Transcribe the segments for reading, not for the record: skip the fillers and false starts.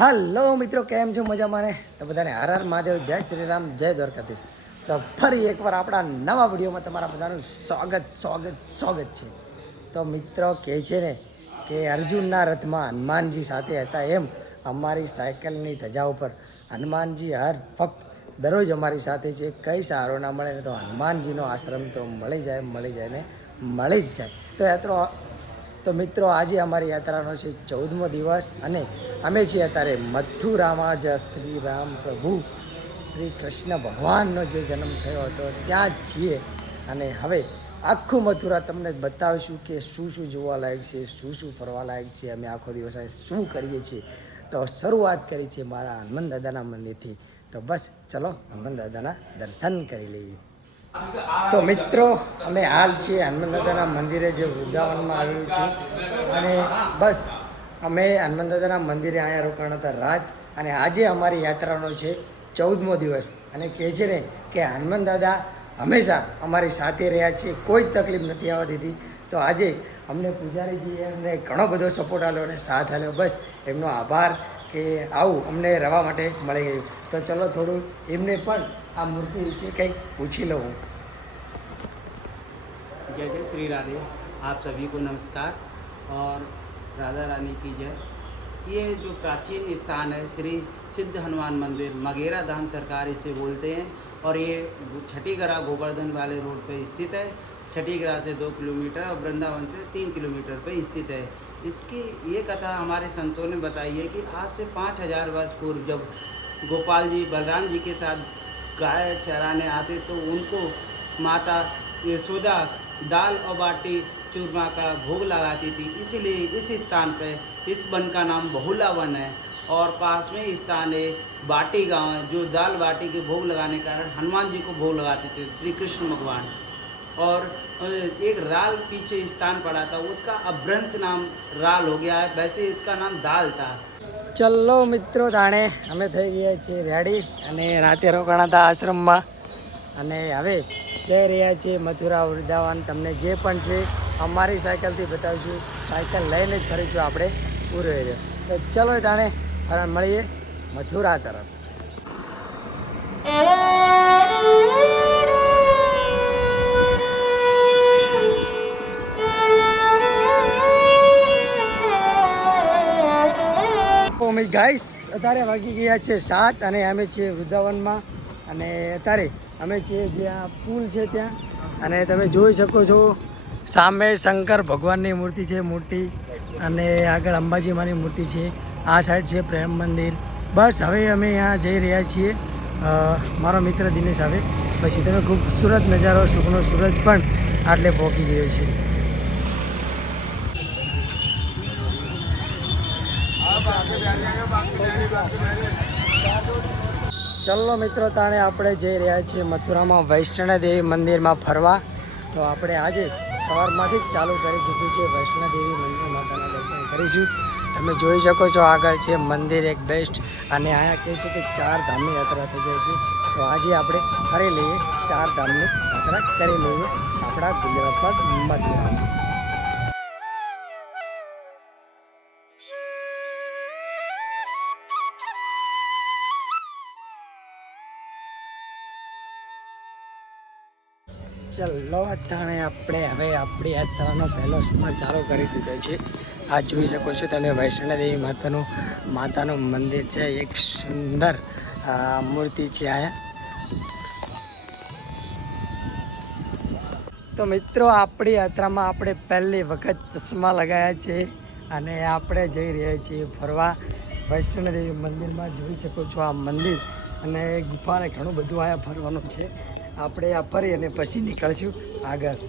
Hello મિત્રો, કેમ છો? મજામાં ને? તો બધાને હર હર મહાદેવ, જય શ્રી રામ, જય દ્વારકાધીશ. તો ફરી એકવાર આપણા નવા વિડીયોમાં તમારા બધાનું સ્વાગત છે. તો મિત્રો કહે છે ને કે અર્જુનના રથમાં હનુમાનજી સાથે હતા, એમ અમારી સાયકલની ધજા ઉપર હનુમાનજી ફક્ત દરરોજ અમારી સાથે છે. કંઈ સહારો ના મળે ને તો હનુમાનજીનો આશ્રમ તો મળી જાય ને મળી જ જાય. તો મિત્રો આજે અમારી યાત્રાનો છે 14મો દિવસ અને અમે છીએ અત્યારે મથુરામાં, જ શ્રી રામ પ્રભુ શ્રી કૃષ્ણ ભગવાનનો જે જન્મ થયો હતો ત્યાં જ છીએ. અને હવે આખું મથુરા તમને બતાવીશું કે શું જોવાલાયક છે, શું ફરવાલાયક છે, અમે આખો દિવસ શું કરીએ છીએ. તો શરૂઆત કરી છે મારા હનુમાન દાદાના મંદિરથી. તો બસ ચલો હનુમાન દાદાના દર્શન કરી લઈએ. તો મિત્રો અમે હાલ છીએ હનુમાન દાદાના મંદિરે, જે વૃંદાવનમાં આવેલું છે. અને બસ અમે હનુમાન દાદાના મંદિરે અહીંયા રોકાણ હતા રાત. અને આજે અમારી યાત્રાનો છે 14મો દિવસ. અને કહે છે ને કે હનુમાન દાદા હંમેશા અમારી સાથે રહ્યા છે, કોઈ જ તકલીફ નથી આવવા દીધી. તો આજે અમને પૂજારીજીએ અમને ઘણો બધો સપોર્ટ આપ્યો અને સાથ આપ્યો. બસ એમનો આભાર કે આવું અમને રહેવા માટે મળી ગયું. તો ચલો થોડું એમને પણ આ મૂર્તિ વિશે કંઈક પૂછી લઉં. जय जय श्री राधे। आप सभी को नमस्कार और राधा रानी की जय। ये जो प्राचीन स्थान है श्री सिद्ध हनुमान मंदिर, मगेरा धाम सरकार इसे बोलते हैं। और ये छठीगरा गोवर्धन वाले रोड पर स्थित है। छठीगरा से 2 किलोमीटर और वृंदावन से 3 किलोमीटर पर स्थित है। इसकी ये कथा हमारे संतों ने बताई है कि आज से 5000 वर्ष पूर्व जब गोपाल जी बलराम जी के साथ गाय चराने आते तो उनको माता यशोदा दाल और बाटी चूरमा का भोग लगाती थी। इसीलिए इस स्थान पर इस वन का नाम बहुला वन है। और पास में स्थान है बाटी गांव है, जो दाल बाटी के भोग लगाने के कारण हनुमान जी को भोग लगाते थे श्री कृष्ण भगवान। और एक राल पीछे स्थान पड़ा था, उसका अभ्रंश नाम राल हो गया है, वैसे इसका नाम दाल था। ચલો મિત્રો, તાણે અમે થઈ ગયા છીએ રેડી અને રાતે રોકાણા હતા આશ્રમમાં. અને હવે જઈ રહ્યા છીએ મથુરા વૃંદાવન. તમને જે પણ છે અમારી સાયકલથી બતાવીશું, સાયકલ લઈને જ ફરીશું આપણે પૂરો એરિયો. તો ચલો તાણે મળીએ મથુરા તરફ. ગાઈસ અત્યારે વાગી ગયા છે 7 અને અમે છીએ વૃંદાવનમાં. અને અત્યારે અમે છીએ જ્યાં પુલ છે ત્યાં. અને તમે જોઈ શકો છો સામે શંકર ભગવાનની મૂર્તિ છે મોટી, અને આગળ અંબાજી માની મૂર્તિ છે. આ સાઈડ છે પ્રેમ મંદિર. બસ હવે અમે અહીંયા જઈ રહ્યા છીએ. મારો મિત્ર દિનેશ આવે પછી તમે ખૂબસૂરત નજારો, સુખનો સૂરજ પણ આટલે પહોંચી ગયો છે. ચલો મિત્રો, તાણે આપણે જઈ રહ્યા છીએ મથુરામાં વૈષ્ણોદેવી મંદિરમાં ફરવા. તો આપણે આજે સવારમાંથી જ ચાલુ કરી દીધું છે. વૈષ્ણોદેવી મંદિર માતાના દર્શન કરીશું. તમે જોઈ શકો છો આગળ છે મંદિર એક બેસ્ટ. અને અહીંયા કહે છે કે 4 ધામની યાત્રા થઈ જાય છે. તો આજે આપણે ફરી લઈએ, 4 ધામની યાત્રા કરી લઈએ આપણા ગુજરાતમાં મથુરામાં. ચલો તાણે આપણે હવે આપણી યાત્રાનો પહેલો સફર ચાલુ કરી દીધો છે. આ જોઈ શકો છો તમે વૈષ્ણોદેવી માતાનું મંદિર છે. એક સુંદર મૂર્તિ છે અહીંયા. તો મિત્રો આપણી યાત્રામાં આપણે પહેલી વખત ચશ્મા લગાવ્યા છે અને આપણે જઈ રહ્યા છીએ ફરવા વૈષ્ણોદેવી મંદિરમાં. જોઈ શકો છો આ મંદિર અને ગુફાને ઘણું બધું અહીંયા ફરવાનું છે. આપણે આ ફરી અને પછી નીકળશું આગળ.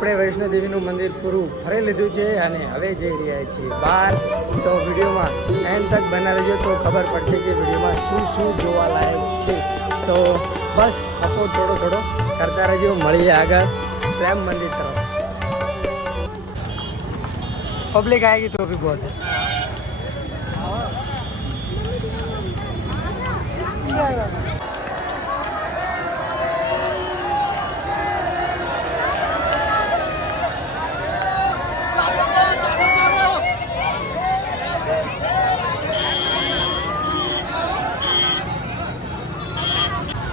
આપણે વૈષ્ણોદેવીનું મંદિર પૂરું ફરી લીધું છે અને હવે જઈ રહ્યા છીએ બહાર. તો વિડીયોમાં એન્ડ તક બના રહેજો તો ખબર પડશે કે વિડીયોમાં શું શું જોવાલાયક છે. તો બસ સપોર્ટ થોડો થોડો કરતા રહેજો. મળીએ આગળ પ્રેમ મંદિર તરફ. पब्लिक आएगी तो भी बहुत है.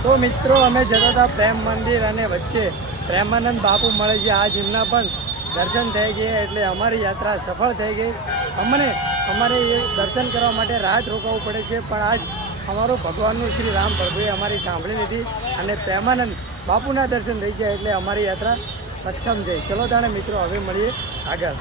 તો મિત્રો અમે જતા હતા પ્રેમ મંદિર અને વચ્ચે પ્રેમાનંદ બાપુ મળે છે. આજ એમના પણ દર્શન થઈ ગયા એટલે અમારી યાત્રા સફળ થઈ ગઈ. અમારે એ દર્શન કરવા માટે રાત રોકાવવું પડે છે, પણ આજ અમારું ભગવાનનું શ્રી રામ પ્રભુએ અમારી સાંભળી લીધી અને પ્રેમાનંદ બાપુના દર્શન થઈ ગયા એટલે અમારી યાત્રા સક્ષમ થઈ. ચલો તાણે મિત્રો હવે મળીએ આગળ.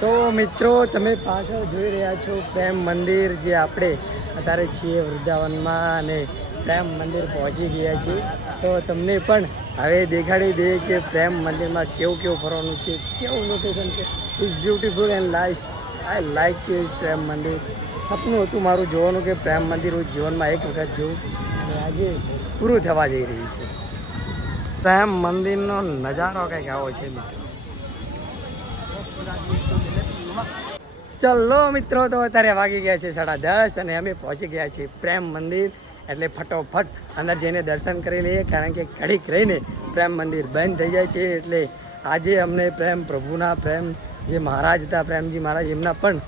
તો મિત્રો તમે પાછળ જોઈ રહ્યા છો પ્રેમ મંદિર, જે આપણે અત્યારે છીએ વૃંદાવનમાં અને પ્રેમ મંદિર પહોંચી ગયા છીએ. તો તમને પણ હવે દેખાડી દઈએ કે પ્રેમ મંદિરમાં કેવું ફરવાનું છે, કેવું લોકેશન છે. It's beautiful and nice. I like it. Prem Mandir સપનું હતું મારું જોવાનું કે પ્રેમ મંદિર હું જીવનમાં એક વખત જોઉં અને આજે પૂરું થવા જઈ રહ્યું છે. પ્રેમ મંદિરનો નજારો કંઈક આવો છે મિત્રો. ચલો મિત્રો, તો અત્યારે વાગી ગયા છે 10:30 અને અમે પહોંચી ગયા છીએ પ્રેમ મંદિર. એટલે ફટોફટ અંદર જઈને દર્શન કરી લઈએ, કારણ કે ઘડીક રહીને પ્રેમ મંદિર બંધ થઈ જાય છે. એટલે આજે અમને પ્રભુના પ્રેમ જે મહારાજ હતા, પ્રેમજી મહારાજ, એમના પણ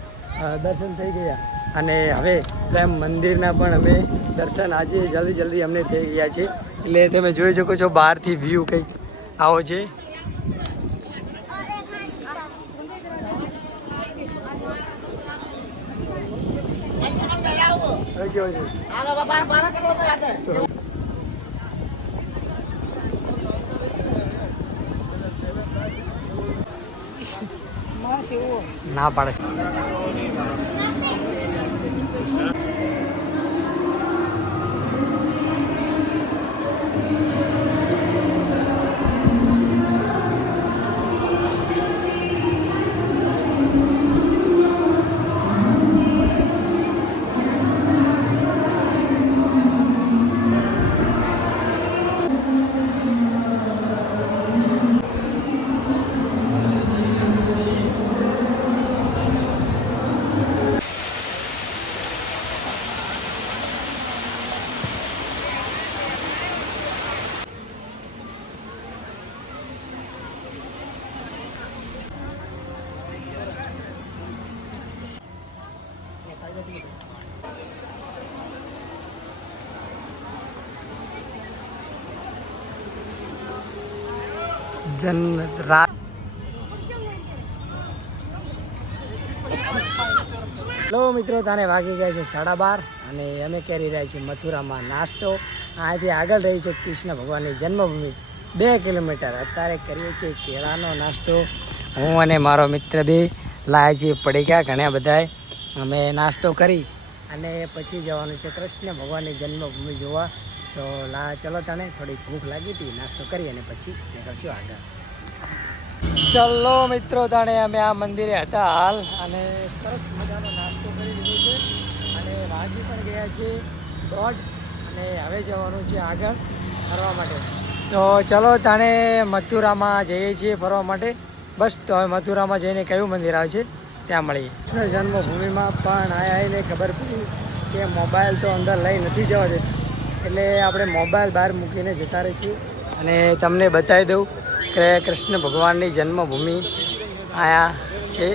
દર્શન થઈ ગયા અને હવે પ્રેમ મંદિરના પણ અમે દર્શન આજે જલ્દી અમને થઈ ગયા છે. એટલે તમે જોઈ શકો છો બહારથી વ્યૂ કંઈક આવો છે. ના પાડે. હેલો મિત્રો, તાને વાગી ગયા છે 12:30 અને અમે કરી રહ્યા છીએ મથુરામાં નાસ્તો. અહીંયાથી આગળ રહી છે કૃષ્ણ ભગવાનની જન્મભૂમિ 2 કિલોમીટર. અત્યારે કરીએ છીએ કેળાનો નાસ્તો. હું અને મારો મિત્ર બે લાયા છીએ પડીકા ઘણા બધાએ. અમે નાસ્તો કરી અને પછી જવાનું છે કૃષ્ણ ભગવાનની જન્મભૂમિ જોવા. તો ચલો તાને થોડી ભૂખ લાગી હતી, નાસ્તો કરી અને પછી નીકળશું આગળ. ચલો મિત્રો, તાણે અમે આ મંદિરે હતા હાલ અને સરસ મજાનો નાસ્તો કરી લીધો છે અને વાગી પણ ગયા છે 1:30 અને હવે જવાનું છે આગળ ફરવા માટે. તો ચલો તાણે મથુરામાં જઈએ છીએ ફરવા માટે. બસ તો હવે મથુરામાં જઈને કયું મંદિર આવે છે ત્યાં મળીએ. કૃષ્ણ જન્મભૂમિમાં પણ આવીને ખબર પડી કે મોબાઈલ તો અંદર લઈ નથી જવા દેતા, એટલે આપણે મોબાઈલ બહાર મૂકીને જતા રહીશું અને તમને બતાવી દઉં કે કૃષ્ણ ભગવાનની જન્મભૂમિ આયા છે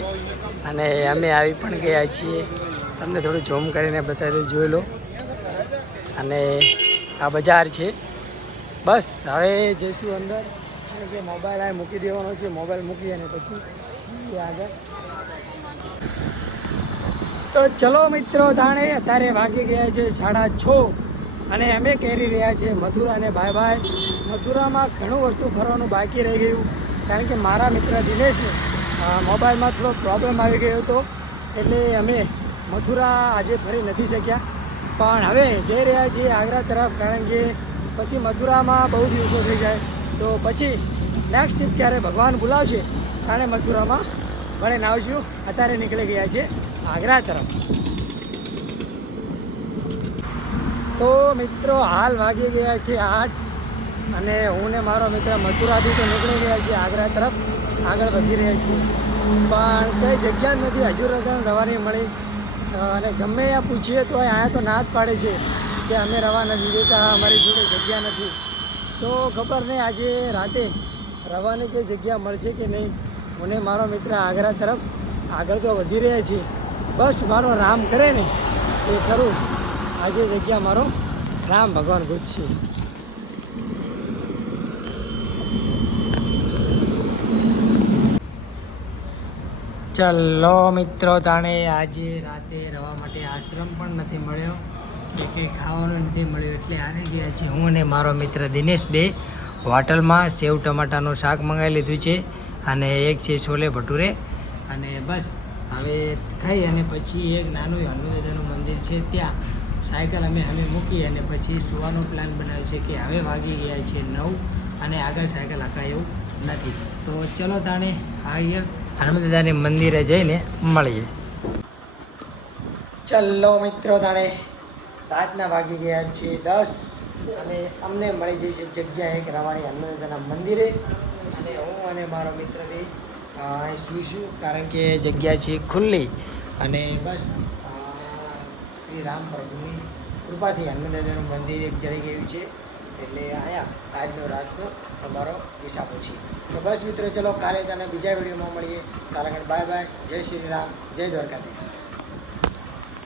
અને અમે આવી પણ ગયા છીએ. તમને થોડું ઝૂમ કરીને બતાવી દઉં, જોઈ લો. અને આ બજાર છે. બસ હવે જઈશું અંદર, કારણ કે મોબાઈલ આ મૂકી દેવાનો છે. મોબાઈલ મૂકી અને પછી આગળ. તો ચલો મિત્રો, તાણે અત્યારે વાગી ગયા છે 6:30 અને અમે કરી રહ્યા છીએ મથુરાને બાય બાય. મથુરામાં ઘણું વસ્તુ ફરવાનું બાકી રહી ગયું, કારણ કે મારા મિત્ર દિનેશને મોબાઈલમાં થોડો પ્રોબ્લેમ આવી ગયો હતો, એટલે અમે મથુરા આજે ફરી નથી શક્યા. પણ હવે જઈ રહ્યા છીએ આગ્રા તરફ, કારણ કે પછી મથુરામાં બહુ દિવસો થઈ જાય, તો પછી નેક્સ્ટ ટ્રીપ ક્યારે ભગવાન બોલાવશે ત્યારે મથુરામાં મળીને આવશું. અત્યારે નીકળી ગયા છે આગ્રા તરફ. તો મિત્રો હાલ વાગી ગયા છે 8 અને હું ને મારો મિત્ર મથુરાથી તો નીકળી ગયા છીએ આગ્રા તરફ, આગળ વધી રહ્યા છીએ. પણ કંઈ જગ્યા જ નથી, હજુ રવાની મળી. અને ગમે ત્યાં પૂછીએ તો અહીંયા તો ના જ પાડે છે કે અમે રવા નથી દેતા, અમારી જોડે જગ્યા નથી. તો ખબર નહીં આજે રાતે રવાની કોઈ જગ્યા મળશે કે નહીં. મને મારો મિત્ર આગ્રા તરફ આગળ તો વધી રહ્યા છીએ. બસ મારો રામ કરે ને એ ખરું, આજે જગ્યા મારો રામ ભગવાન પૂછશે. ચલો મિત્રો, તાણે આજે રાતે રહેવા માટે આશ્રમ પણ નથી મળ્યો કે કંઈ ખાવાનું નથી મળ્યું, એટલે આવી ગયા છે હું અને મારો મિત્ર દિનેશ બે હોટલમાં. સેવ ટમાટાનું શાક મંગાવી લીધું છે અને એક છે છોલે ભટુરે. અને બસ હવે ખાઈ અને પછી એક નાનું હનુમાનદાદાનું મંદિર છે, ત્યાં સાયકલ અમે મૂકી અને પછી સુવાનો પ્લાન બનાવ્યો છે કે હવે વાગી ગયા છે 9 અને આગળ સાયકલ હકાય એવું નથી. તો ચલો તાણે અહીંયા હનુમાનદાદાની મંદિરે જઈને મળીએ. ચલો મિત્રો, તાણે રાતના વાગી ગયા છે 10 અને અમને મળી જઈ છે જગ્યા એક રવાની હનુમાનદાદાના મંદિરે. અને હું અને મારો મિત્ર બી અહીં સૂઈશું, કારણ કે જગ્યા છે ખુલ્લી. અને બસ શ્રી રામ પ્રભુની કૃપાથી હનુમાનદાદાનું મંદિર એક જડી ગયું છે, એટલે અહીંયા આજનો રાતનો અમારો હિસાબો છે. તો બસ મિત્રો, ચલો કાલે તને બીજા વિડીયોમાં મળીએ. Taragadh bye bye. જય શ્રી રામ, જય દ્વારકાધીશ.